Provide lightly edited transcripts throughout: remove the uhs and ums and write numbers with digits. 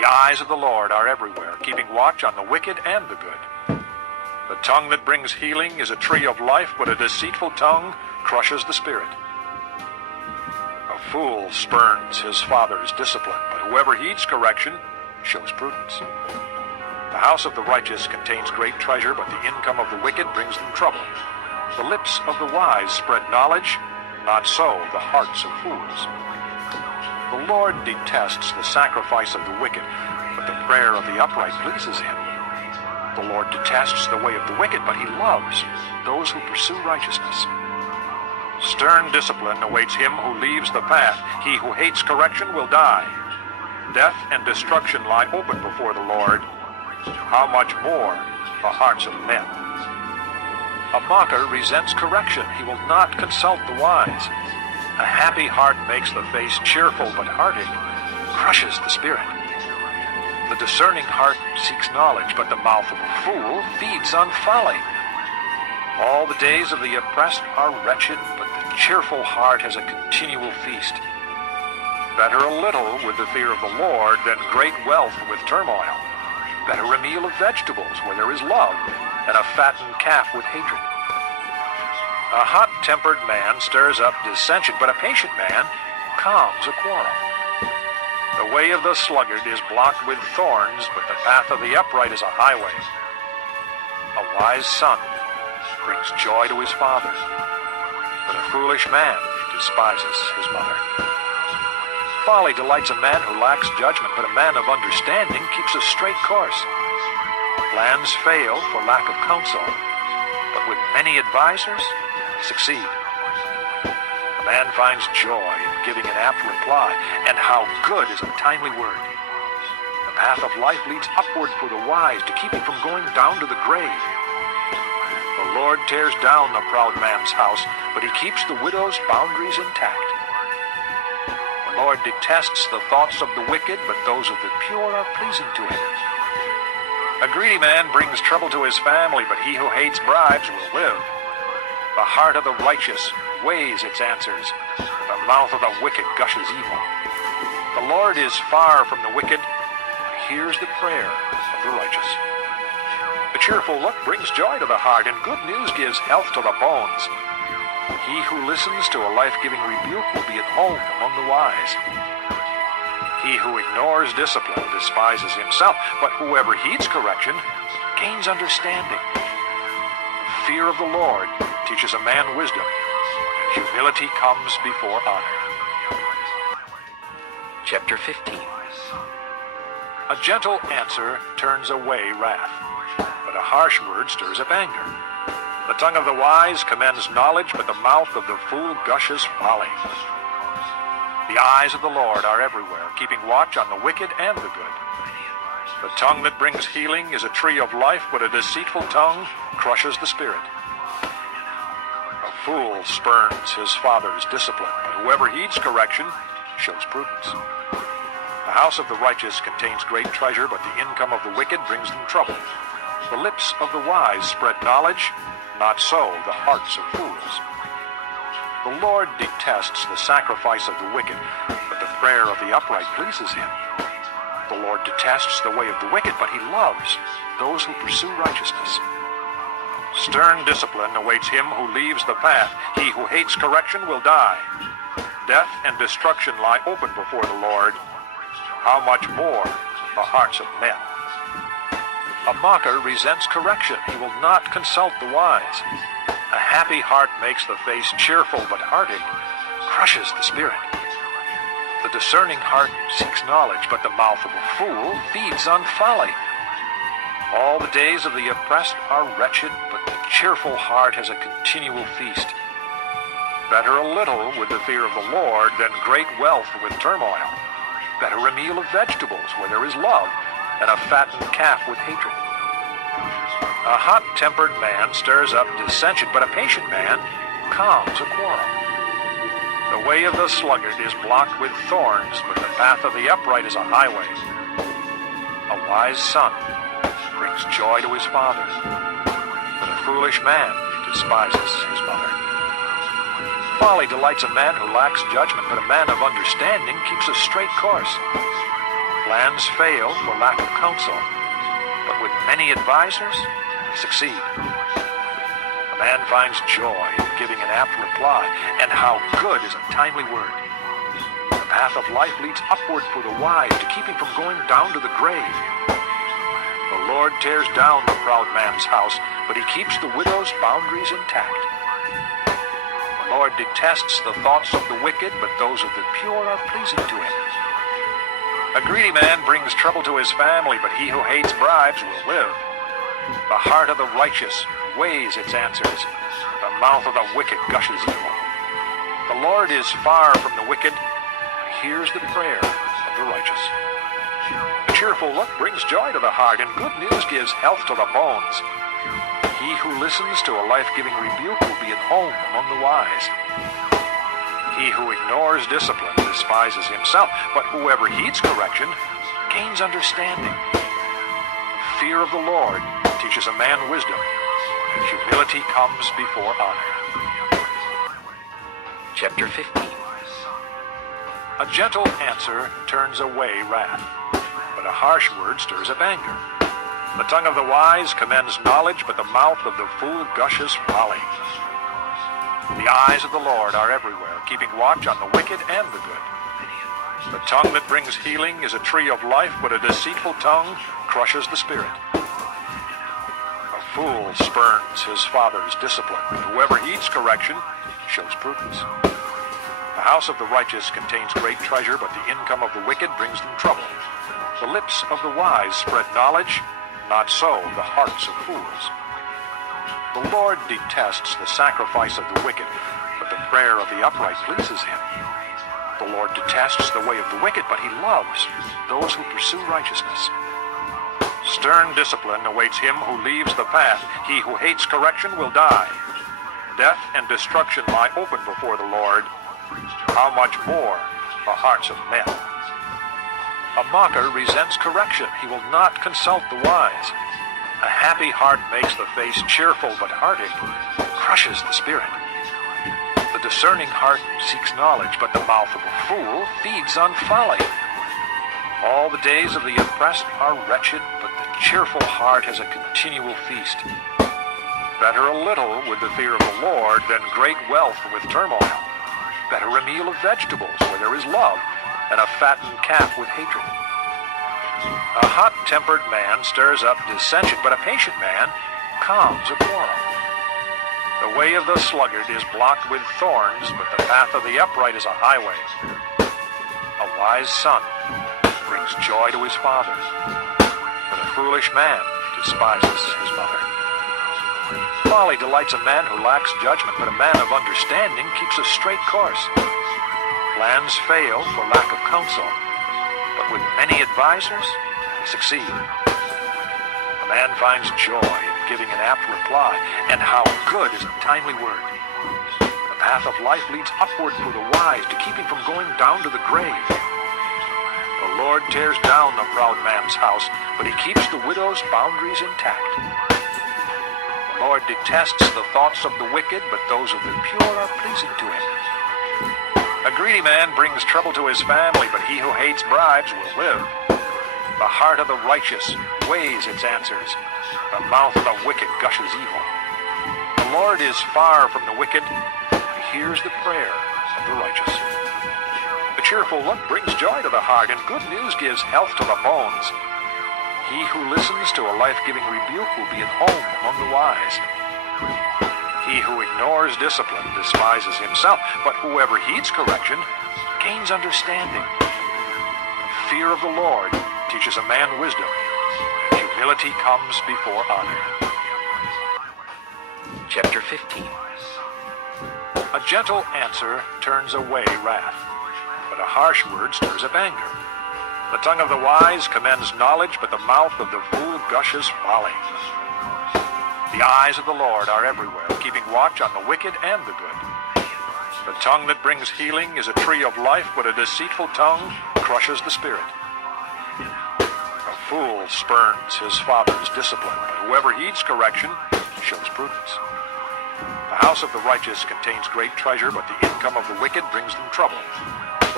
The eyes of the Lord are everywhere, keeping watch on the wicked and the good. The tongue that brings healing is a tree of life, but a deceitful tongue crushes the spirit. A fool spurns his father's discipline, but whoever heeds correction shows prudence. The house of the righteous contains great treasure, but the income of the wicked brings them trouble. The lips of the wise spread knowledge, not so the hearts of fools. The Lord detests the sacrifice of the wicked, but the prayer of the upright pleases him. The Lord detests the way of the wicked, but he loves those who pursue righteousness. Stern discipline awaits him who leaves the path. He who hates correction will die. Death and destruction lie open before the Lord. How much more the hearts of men? A mocker resents correction. He will not consult the wise. A happy heart makes the face cheerful, but heartache crushes the spirit. The discerning heart seeks knowledge, but the mouth of a fool feeds on folly. All the days of the oppressed are wretched, but the cheerful heart has a continual feast. Better a little with the fear of the Lord than great wealth with turmoil. Better a meal of vegetables where there is love than a fattened calf with hatred. A hot-tempered man stirs up dissension, but a patient man calms a quarrel. The way of the sluggard is blocked with thorns, but the path of the upright is a highway. A wise son brings joy to his father, but a foolish man despises his mother. Folly delights a man who lacks judgment, but a man of understanding keeps a straight course. Plans fail for lack of counsel, but with many advisers, succeed. A man finds joy in giving an apt reply, and how good is a timely word. The path of life leads upward for the wise to keep him from going down to the grave. The Lord tears down the proud man's house, but he keeps the widow's boundaries intact. The Lord detests the thoughts of the wicked, but those of the pure are pleasing to him. A greedy man brings trouble to his family, but he who hates bribes will live. The heart of the righteous weighs its answers, but the mouth of the wicked gushes evil. The Lord is far from the wicked, and hears the prayer of the righteous. A cheerful look brings joy to the heart, and good news gives health to the bones. He who listens to a life-giving rebuke will be at home among the wise. He who ignores discipline despises himself, but whoever heeds correction gains understanding. The fear of the Lord teaches a man wisdom, and humility comes before honor. Chapter 15. A gentle answer turns away wrath, but a harsh word stirs up anger. The tongue of the wise commends knowledge, but the mouth of the fool gushes folly. The eyes of the Lord are everywhere, keeping watch on the wicked and the good. The tongue that brings healing is a tree of life, but a deceitful tongue crushes the spirit. A fool spurns his father's discipline, but whoever heeds correction shows prudence. The house of the righteous contains great treasure, but the income of the wicked brings them trouble. The lips of the wise spread knowledge, not so the hearts of fools. The Lord detests the sacrifice of the wicked, but the prayer of the upright pleases him. The Lord detests the way of the wicked, but he loves those who pursue righteousness. Stern discipline awaits him who leaves the path. He who hates correction will die. Death and destruction lie open before the Lord. How much more the hearts of men? A mocker resents correction. He will not consult the wise. A happy heart makes the face cheerful, but heartache crushes the spirit. The discerning heart seeks knowledge, but the mouth of a fool feeds on folly. All the days of the oppressed are wretched, but the cheerful heart has a continual feast. Better a little with the fear of the Lord than great wealth with turmoil. Better a meal of vegetables where there is love than a fattened calf with hatred. A hot-tempered man stirs up dissension, but a patient man calms a quarrel. The way of the sluggard is blocked with thorns, but the path of the upright is a highway. A wise son brings joy to his father, but a foolish man despises his mother. Folly delights a man who lacks judgment, but a man of understanding keeps a straight course. Plans fail for lack of counsel, but with many advisers, succeed. A man finds joy in giving an apt reply, and how good is a timely word. The path of life leads upward for the wise to keep him from going down to the grave. The Lord tears down the proud man's house, but he keeps the widow's boundaries intact. The Lord detests the thoughts of the wicked, but those of the pure are pleasing to him. A greedy man brings trouble to his family, but he who hates bribes will live. The heart of the righteous weighs its answers. The mouth of the wicked gushes evil. The Lord is far from the wicked, but hears the prayer of the righteous. A cheerful look brings joy to the heart, and good news gives health to the bones. He who listens to a life-giving rebuke will be at home among the wise. He who ignores discipline despises himself, but whoever heeds correction gains understanding. Fear of the Lord teaches a man wisdom, and humility comes before honor. Chapter 15. A gentle answer turns away wrath, but a harsh word stirs up anger. The tongue of the wise commends knowledge, but the mouth of the fool gushes folly. The eyes of the Lord are everywhere, keeping watch on the wicked and the good. The tongue that brings healing is a tree of life, but a deceitful tongue crushes the spirit. A fool spurns his father's discipline, but whoever heeds correction shows prudence. The house of the righteous contains great treasure, but the income of the wicked brings them trouble. The lips of the wise spread knowledge, not so the hearts of fools. The Lord detests the sacrifice of the wicked, but the prayer of the upright pleases him. The Lord detests the way of the wicked, but he loves those who pursue righteousness. Stern discipline awaits him who leaves the path. He who hates correction will die. Death and destruction lie open before the Lord. How much more the hearts of men? A mocker resents correction. He will not consult the wise. A happy heart makes the face cheerful, but heartache crushes the spirit. The discerning heart seeks knowledge, but the mouth of a fool feeds on folly. All the days of the oppressed are wretched, but the cheerful heart has a continual feast. Better a little with the fear of the Lord than great wealth with turmoil. Better a meal of vegetables where there is love, and a fattened calf with hatred. A hot-tempered man stirs up dissension, but a patient man calms a quarrel. The way of the sluggard is blocked with thorns, but the path of the upright is a highway. A wise son brings joy to his father, but a foolish man despises his mother. Folly delights a man who lacks judgment, but a man of understanding keeps a straight course. Plans fail for lack of counsel, but with many advisers, they succeed. A man finds joy in giving an apt reply, and how good is a timely word. The path of life leads upward for the wise to keep him from going down to the grave. The Lord tears down the proud man's house, but he keeps the widow's boundaries intact. The Lord detests the thoughts of the wicked, but those of the pure are pleasing to him. A greedy man brings trouble to his family, but he who hates bribes will live. The heart of the righteous weighs its answers. The mouth of the wicked gushes evil. The Lord is far from the wicked, but he hears the prayer of the righteous. A cheerful look brings joy to the heart, and good news gives health to the bones. He who listens to a life-giving rebuke will be at home among the wise. He who ignores discipline despises himself, but whoever heeds correction gains understanding. Fear of the Lord teaches a man wisdom, and humility comes before honor. Chapter 15. A gentle answer turns away wrath, but a harsh word stirs up anger. The tongue of the wise commends knowledge, but the mouth of the fool gushes folly. The eyes of the Lord are everywhere, keeping watch on the wicked and the good. The tongue that brings healing is a tree of life, but a deceitful tongue crushes the spirit. A fool spurns his father's discipline, but whoever heeds correction shows prudence. The house of the righteous contains great treasure, but the income of the wicked brings them trouble. The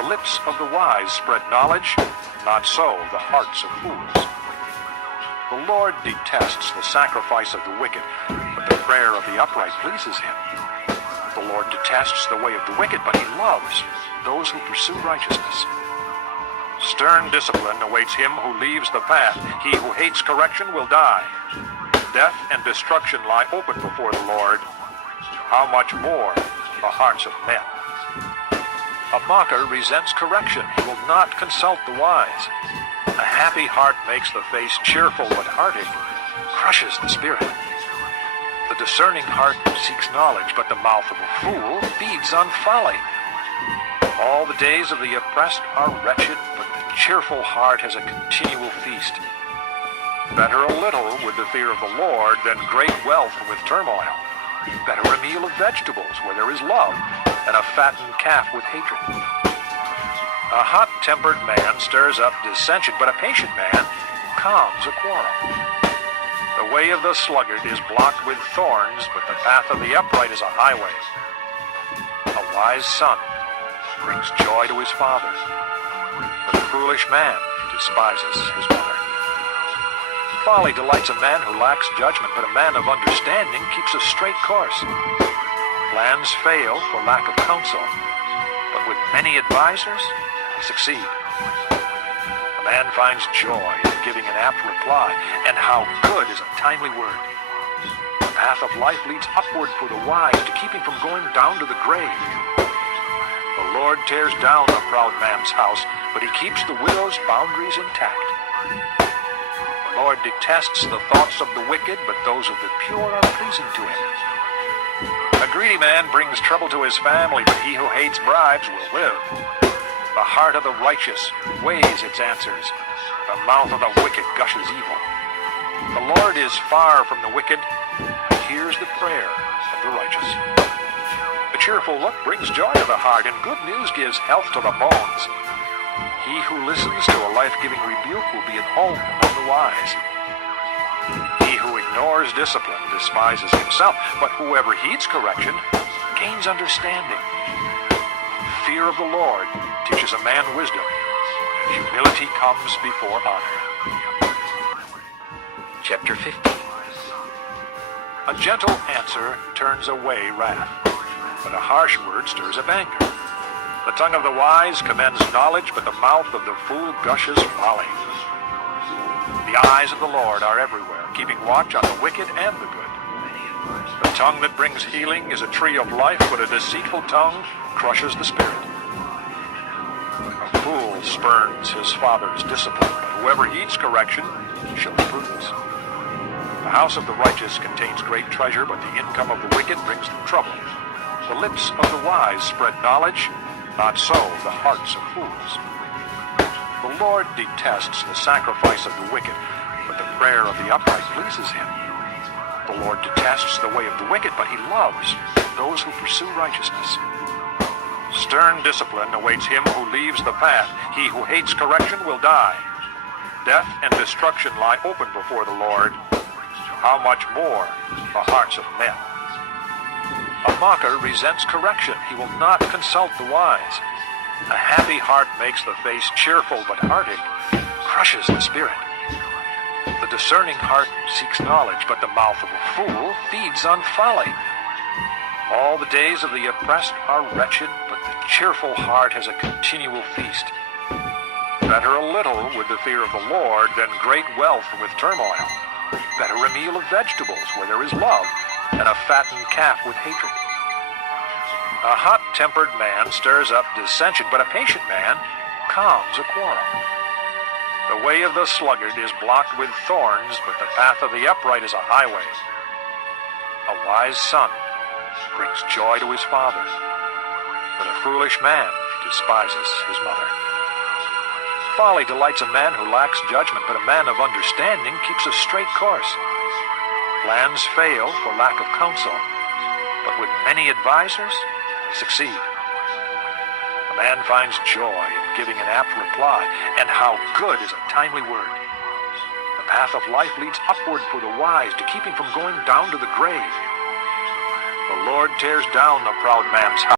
The lips of the wise spread knowledge, not so the hearts of fools. The Lord detests the sacrifice of the wicked, but the prayer of the upright pleases him. The Lord detests the way of the wicked, but he loves those who pursue righteousness. Stern discipline awaits him who leaves the path. He who hates correction will die. Death and destruction lie open before the Lord. How much more the hearts of men? A mocker resents correction. He will not consult the wise. A happy heart makes the face cheerful, but heartache crushes the spirit. The discerning heart seeks knowledge, but the mouth of a fool feeds on folly. All the days of the oppressed are wretched, but the cheerful heart has a continual feast. Better a little with the fear of the Lord than great wealth with turmoil. Better a meal of vegetables where there is love than a fattened calf with hatred. A hot-tempered man stirs up dissension, but a patient man calms a quarrel. The way of the sluggard is blocked with thorns, but the path of the upright is a highway. A wise son brings joy to his father, but a foolish man despises his mother. Folly delights a man who lacks judgment, but a man of understanding keeps a straight course. Plans fail for lack of counsel, but with many advisers, they succeed. A man finds joy in giving an apt reply, and how good is a timely word. The path of life leads upward for the wise to keep him from going down to the grave. The Lord tears down the proud man's house, but he keeps the widow's boundaries intact. The Lord detests the thoughts of the wicked, but those of the pure are pleasing to him. A greedy man brings trouble to his family, but he who hates bribes will live. The heart of the righteous weighs its answers. The mouth of the wicked gushes evil. The Lord is far from the wicked, and hears the prayer of the righteous. A cheerful look brings joy to the heart, and good news gives health to the bones. He who listens to a life-giving rebuke will be at home among the wise. He who ignores discipline despises himself, but whoever heeds correction gains understanding. Fear of the Lord teaches a man wisdom, and humility comes before honor. Chapter 15. A gentle answer turns away wrath, but a harsh word stirs up anger. The tongue of the wise commends knowledge, but the mouth of the fool gushes folly. The eyes of the Lord are everywhere, keeping watch on the wicked and the good. The tongue that brings healing is a tree of life, but a deceitful tongue crushes the spirit. A fool spurns his father's discipline, but whoever heeds correction shows prudence. The house of the righteous contains great treasure, but the income of the wicked brings them trouble. The lips of the wise spread knowledge, not so the hearts of fools. The Lord detests the sacrifice of the wicked, but the prayer of the upright pleases him. The Lord detests the way of the wicked, but he loves those who pursue righteousness. Stern discipline awaits him who leaves the path. He who hates correction will die. Death and destruction lie open before the Lord. How much more the hearts of men? A mocker resents correction. He will not consult the wise. A happy heart makes the face cheerful, but heartache crushes the spirit. The discerning heart seeks knowledge, but the mouth of a fool feeds on folly. All the days of the oppressed are wretched, but the cheerful heart has a continual feast. Better a little with the fear of the Lord than great wealth with turmoil. Better a meal of vegetables where there is love than a fattened calf with hatred. A hot-tempered man stirs up dissension, but a patient man calms a quarrel. The way of the sluggard is blocked with thorns, but the path of the upright is a highway. A wise son brings joy to his father, but a foolish man despises his mother. Folly delights a man who lacks judgment, but a man of understanding keeps a straight course. Plans fail for lack of counsel, but with many advisers, they succeed. A man finds joy in giving an apt reply, and how good is a timely word. The path of life leads upward for the wise to keep him from going down to the grave. The Lord tears down the proud man's house.